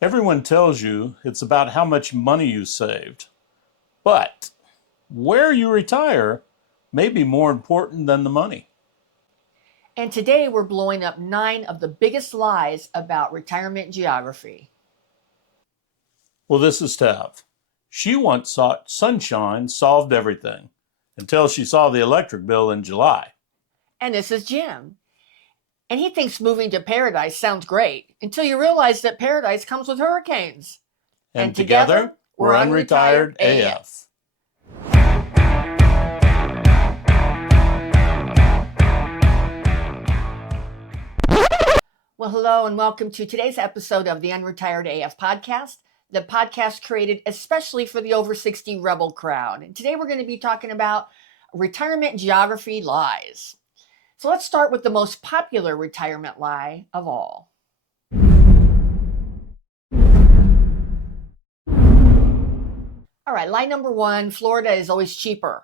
Everyone tells you it's about how much money you saved, but where you retire may be more important than the money. And today we're blowing up 9 of the biggest lies about retirement geography. Well, this is Tav. She once thought sunshine solved everything until she saw the electric bill in July. And this is Jim. And he thinks moving to paradise sounds great until you realize that paradise comes with hurricanes. And together, we're Unretired AF. Well, hello and welcome to today's episode of the Unretired AF podcast, the podcast created especially for the over 60 rebel crowd. And today we're going to be talking about retirement geography lies. So let's start with the most popular retirement lie of all. All right, lie number 1, Florida is always cheaper.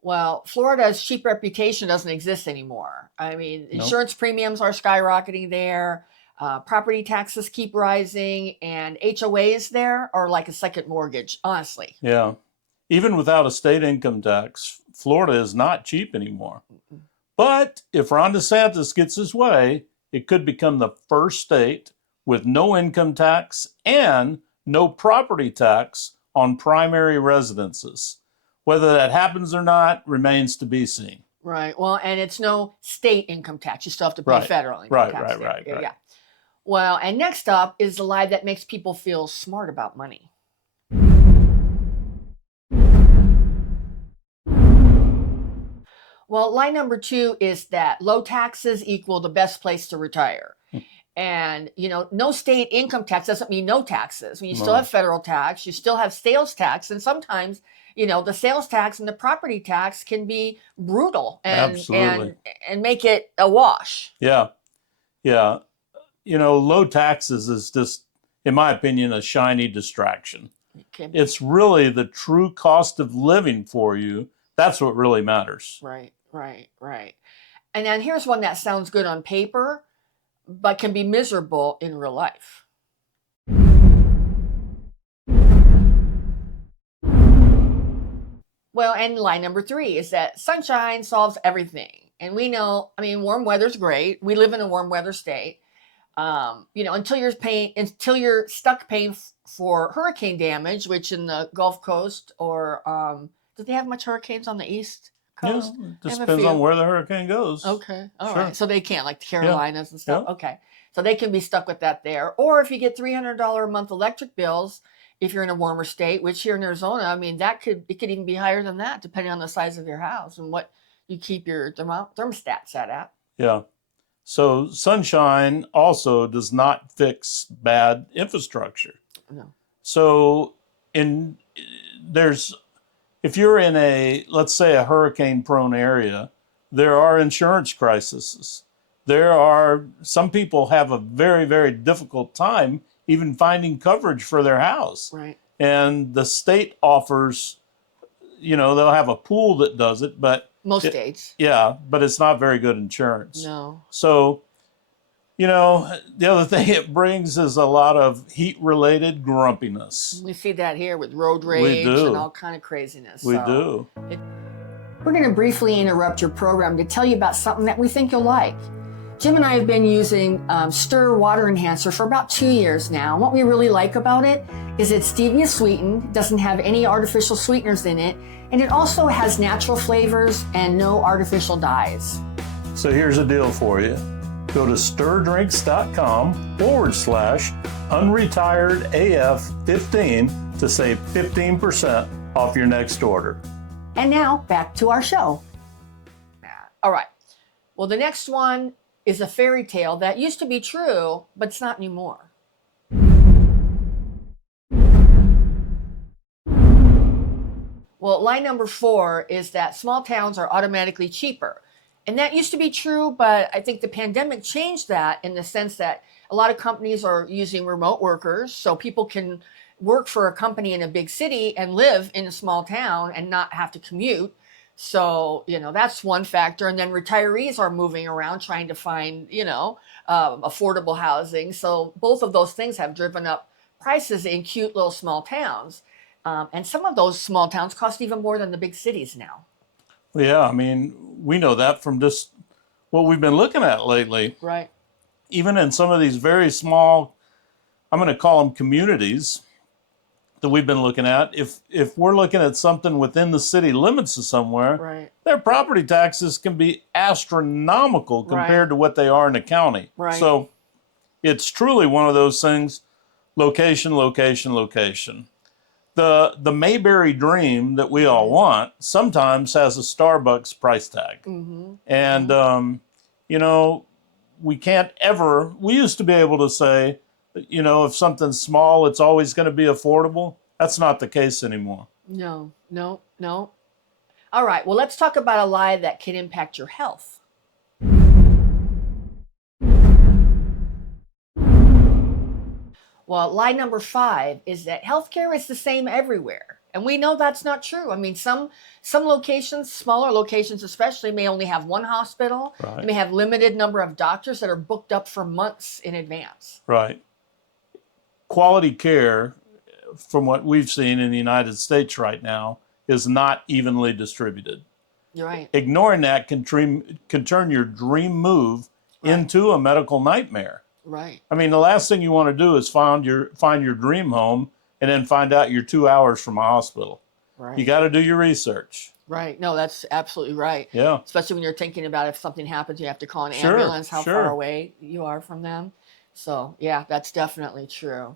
Well, Florida's cheap reputation doesn't exist anymore. I mean, insurance premiums are skyrocketing there. Property taxes keep rising, and HOAs there are like a second mortgage, honestly. Yeah. Even without a state income tax, Florida is not cheap anymore. But if Ron DeSantis gets his way, it could become the first state with no income tax and no property tax on primary residences. Whether that happens or not remains to be seen. Right. Well, and it's no state income tax. You still have to pay federal income tax. Right. Yeah. Well, and next up is the lie that makes people feel smart about money. Well, lie number 2 is that low taxes equal the best place to retire. And, no state income tax doesn't mean no taxes. You still have federal tax, you still have sales tax, and sometimes, the sales tax and the property tax can be brutal and make it a wash. Yeah. Low taxes is just, in my opinion, a shiny distraction. It's really the true cost of living for you. That's what really matters. Right. And then here's one that sounds good on paper, but can be miserable in real life. Well, and line number 3 is that sunshine solves everything. And we know, warm weather's great. We live in a warm weather state. Until you're stuck paying for hurricane damage, which in the Gulf Coast or do they have much hurricanes on the East Coast? Yeah, it just depends on where the hurricane goes. Okay, all right. So they can't, like the Carolinas and stuff. Yeah. Okay, so they can be stuck with that there. Or if you get $300 a month electric bills, if you're in a warmer state, which here in Arizona, it could even be higher than that, depending on the size of your house and what you keep your thermostat set at. Yeah. So sunshine also does not fix bad infrastructure. No. So if you're in let's say a hurricane-prone area, there are insurance crises. Some people have a very, very difficult time even finding coverage for their house. Right. And the state offers, they'll have a pool that does it, but most states. Yeah, but it's not very good insurance. No. So, the other thing it brings is a lot of heat-related grumpiness. We see that here with road rage and all kind of craziness. We do. We're going to briefly interrupt your program to tell you about something that we think you'll like. Jim and I have been using Stir Water Enhancer for about 2 years now. And what we really like about it is it's stevia sweetened, doesn't have any artificial sweeteners in it, and it also has natural flavors and no artificial dyes. So here's a deal for you. Go to stirrdrinks.com/unretiredaf15 to save 15% off your next order. And now back to our show. All right. Well, the next one is a fairy tale that used to be true, but it's not anymore. Well, lie number 4 is that small towns are automatically cheaper. And that used to be true, but I think the pandemic changed that in the sense that a lot of companies are using remote workers, so people can work for a company in a big city and live in a small town and not have to commute. So, that's one factor. And then retirees are moving around trying to find, affordable housing. So both of those things have driven up prices in cute little small towns. And some of those small towns cost even more than the big cities now. Well, yeah, I mean, we know that from just what we've been looking at lately. Right. Even in some of these very small, I'm going to call them communities that we've been looking at, if we're looking at something within the city limits of somewhere, Right. their property taxes can be astronomical compared to what they are in the county. Right. So it's truly one of those things, location, location, location. The Mayberry dream that we all want sometimes has a Starbucks price tag. And, you know, we can't ever, we used to be able to say, you know, if something's small, it's always going to be affordable. That's not the case anymore. No, no, no. All right. Well, let's talk about a lie that can impact your health. Well, lie number 5 is that healthcare is the same everywhere. And we know that's not true. I mean, some locations, smaller locations especially, may only have one hospital. Right. They may have limited number of doctors that are booked up for months in advance. Right. Quality care, from what we've seen in the United States right now, is not evenly distributed. You're right. Ignoring that can turn your dream move into a medical nightmare. Right. I mean, the last thing you want to do is find your dream home and then find out you're 2 hours from a hospital. Right. You got to do your research. Right. No, that's absolutely right. Yeah. Especially when you're thinking about if something happens, you have to call an Sure, ambulance, how sure. far away you are from them. So, yeah, that's definitely true.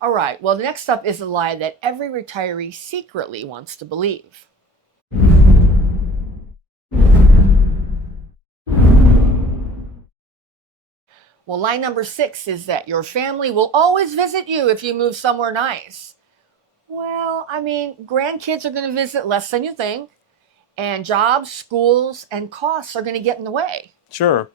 All right. Well, the next up is a lie that every retiree secretly wants to believe. Well, lie number 6 is that your family will always visit you if you move somewhere nice. Well, I mean, grandkids are going to visit less than you think, and jobs, schools, and costs are going to get in the way. Sure.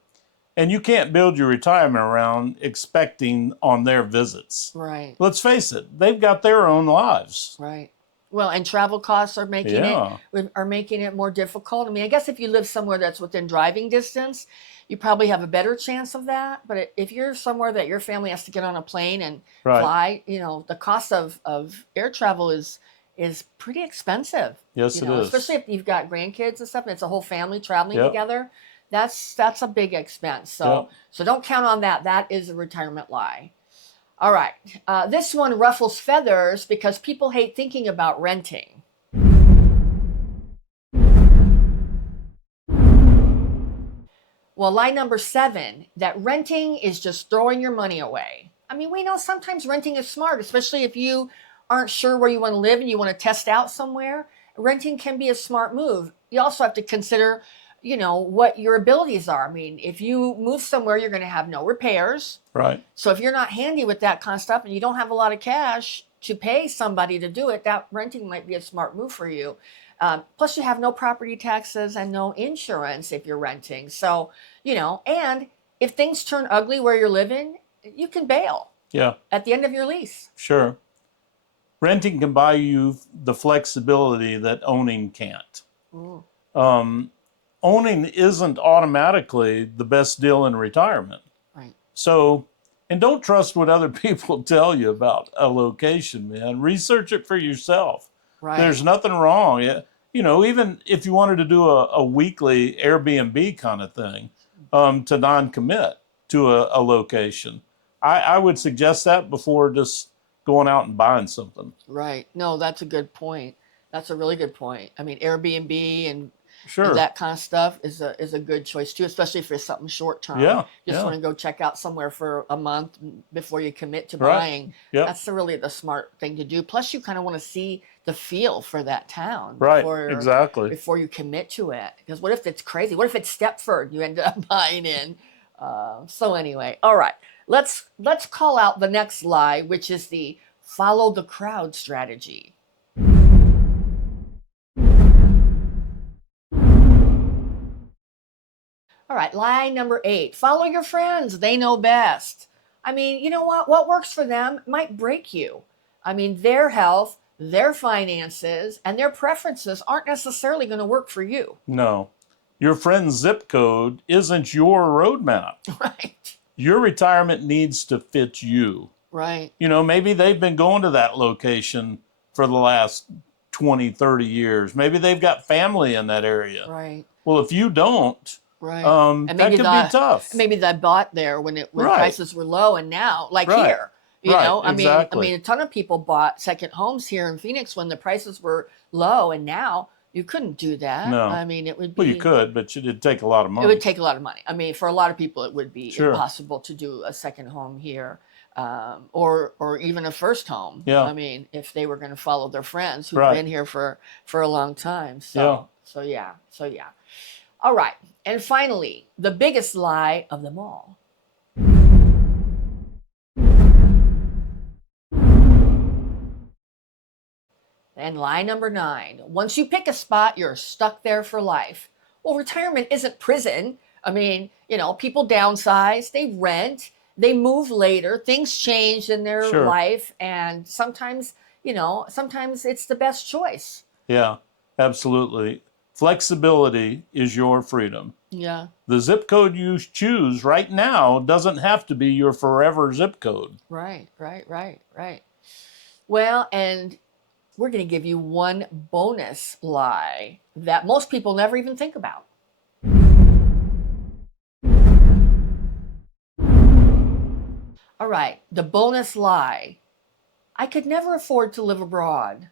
And you can't build your retirement around expecting on their visits. Right. Let's face it, they've got their own lives. Right. Well, and travel costs are making it more difficult. I mean, I guess if you live somewhere that's within driving distance, you probably have a better chance of that. But if you're somewhere that your family has to get on a plane and fly, you know, the cost of air travel is pretty expensive. Yes, you know, it is. especially if you've got grandkids and stuff, and it's a whole family traveling together. That's a big expense. So don't count on that. That is a retirement lie. All right. This one ruffles feathers because people hate thinking about renting. Well, lie number 7, that renting is just throwing your money away. I mean, we know sometimes renting is smart, especially if you aren't sure where you want to live and you want to test out somewhere. Renting can be a smart move. You also have to consider, you know, what your abilities are. I mean, if you move somewhere, you're going to have no repairs. Right. So if you're not handy with that kind of stuff and you don't have a lot of cash to pay somebody to do it, that renting might be a smart move for you. Plus you have no property taxes and no insurance if you're renting. So, you know, and if things turn ugly where you're living, you can bail. Yeah. At the end of your lease. Sure. Renting can buy you the flexibility that owning can't. Owning isn't automatically the best deal in retirement. Right. So, and don't trust what other people tell you about a location, man. Research it for yourself. Right. There's nothing wrong. You know, even if you wanted to do a weekly Airbnb kind of thing, to non-commit to a location, I would suggest that before just going out and buying something. Right. No, that's a good point. That's a really good point. I mean, Airbnb and Sure. and that kind of stuff is a good choice too, especially if it's something short term. Yeah. Just want to go check out somewhere for a month before you commit to Right. buying. Yep. That's really the smart thing to do. Plus, you kind of want to see the feel for that town. Right. Exactly. Before you commit to it. Because what if it's crazy? What if it's Stepford you ended up buying in? So anyway, all right. Let's call out the next lie, which is the follow the crowd strategy. All right, lie number 8. Follow your friends. They know best. I mean, you know what? What works for them might break you. I mean, their health, their finances, and their preferences aren't necessarily going to work for you. No. Your friend's zip code isn't your roadmap. Right. Your retirement needs to fit you. Right. You know, maybe they've been going to that location for the last 20, 30 years. Maybe they've got family in that area. Right. Well, if you don't, Right. And that could be tough. maybe they bought there when Right. prices were low, and now, like Right. here, Right. I Exactly. mean, a ton of people bought second homes here in Phoenix when the prices were low, and now you couldn't do that. No. I mean, it would Well, you be could, but it'd take a lot of it money. would take a lot of money. I mean, for a lot of people, it would be Sure. impossible to do a second home here, or even a first home. Yeah. I mean, if they were going to follow their friends who've Right. been here for a long time. Yeah. So yeah. All right. And finally, the biggest lie of them all. And lie number 9. Once you pick a spot, you're stuck there for life. Well, retirement isn't prison. I mean, people downsize, they rent, they move later, things change in their Sure. life, and sometimes it's the best choice. Yeah, absolutely. Flexibility is your freedom. Yeah. The zip code you choose right now doesn't have to be your forever zip code. Right. Well, and we're going to give you one bonus lie that most people never even think about. All right, the bonus lie. I could never afford to live abroad.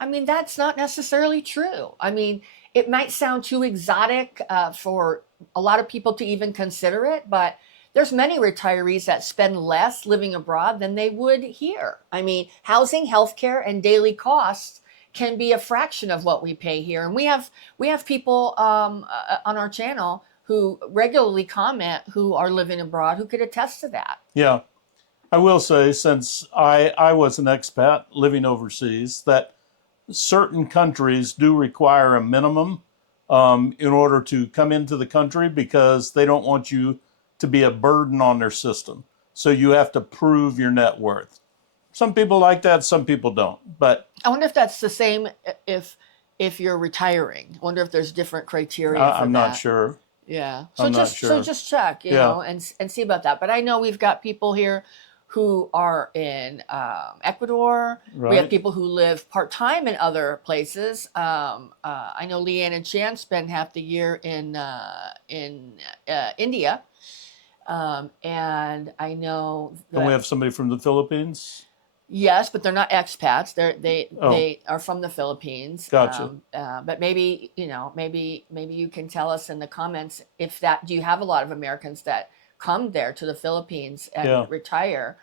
I mean, that's not necessarily true. I mean, it might sound too exotic for a lot of people to even consider it, but there's many retirees that spend less living abroad than they would here. I mean, housing, healthcare, and daily costs can be a fraction of what we pay here. And we have people on our channel who regularly comment who are living abroad who could attest to that. Yeah. I will say, since I was an expat living overseas, that certain countries do require a minimum in order to come into the country because they don't want you to be a burden on their system. So you have to prove your net worth. Some people like that, some people don't. But I wonder if that's the same if you're retiring. I wonder if there's different criteria for I'm that. not sure. Yeah. I'm not sure. So just check, and see about that. But I know we've got people here who are in Ecuador. Right. We have people who live part-time in other places. I know Leanne and Chan spend half the year in India. And I know that, And we have somebody from the Philippines. yes, but they're not expats. They Oh. are from the Philippines. Gotcha. But maybe you can tell us in the comments do you have a lot of Americans that come there to the Philippines and retire?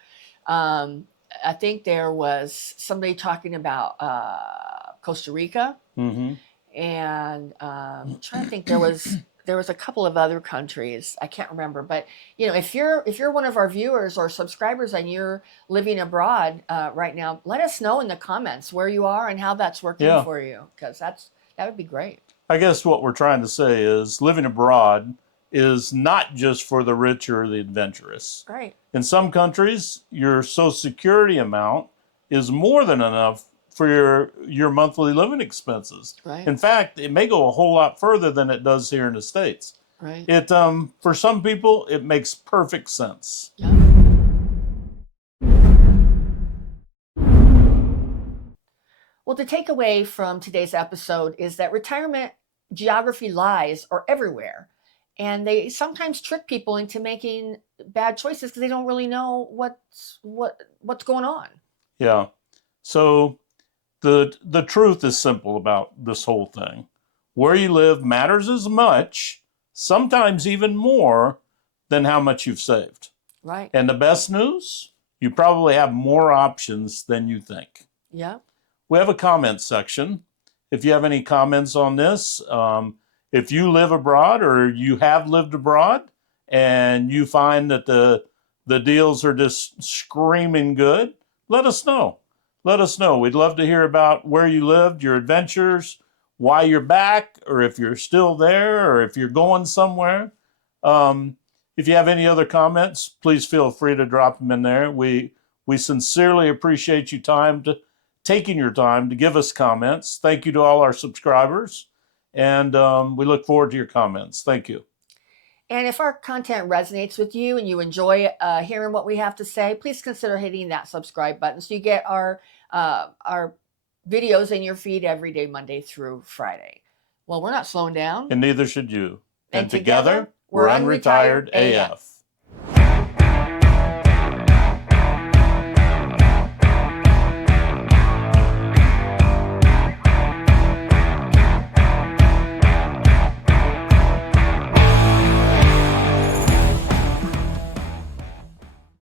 I think there was somebody talking about Costa Rica, Mm-hmm. and I'm trying to think there was a couple of other countries I can't remember, but if you're one of our viewers or subscribers and you're living abroad right now, let us know in the comments where you are and how that's working for you, because that would be great. I guess what we're trying to say is living abroad is not just for the rich or the adventurous. Right. In some countries, your Social Security amount is more than enough for your monthly living expenses. Right. In fact, it may go a whole lot further than it does here in the States. Right. It for some people, it makes perfect sense. Yeah. Well, the takeaway from today's episode is that retirement geography lies are everywhere. And they sometimes trick people into making bad choices because they don't really know what's going on. Yeah. So the truth is simple about this whole thing. Where you live matters as much, sometimes even more, than how much you've saved. Right. And the best news, you probably have more options than you think. Yeah. We have a comment section. If you have any comments on this, if you live abroad or you have lived abroad and you find that the deals are just screaming good, let us know. Let us know. We'd love to hear about where you lived, your adventures, why you're back, or if you're still there, or if you're going somewhere. If you have any other comments, please feel free to drop them in there. We sincerely appreciate you taking your time to give us comments. Thank you to all our subscribers. And we look forward to your comments. Thank you. And if our content resonates with you and you enjoy hearing what we have to say, please consider hitting that subscribe button so you get our videos in your feed every day, Monday through Friday. Well, we're not slowing down. And neither should you. And And together, we're we're Unretired AF.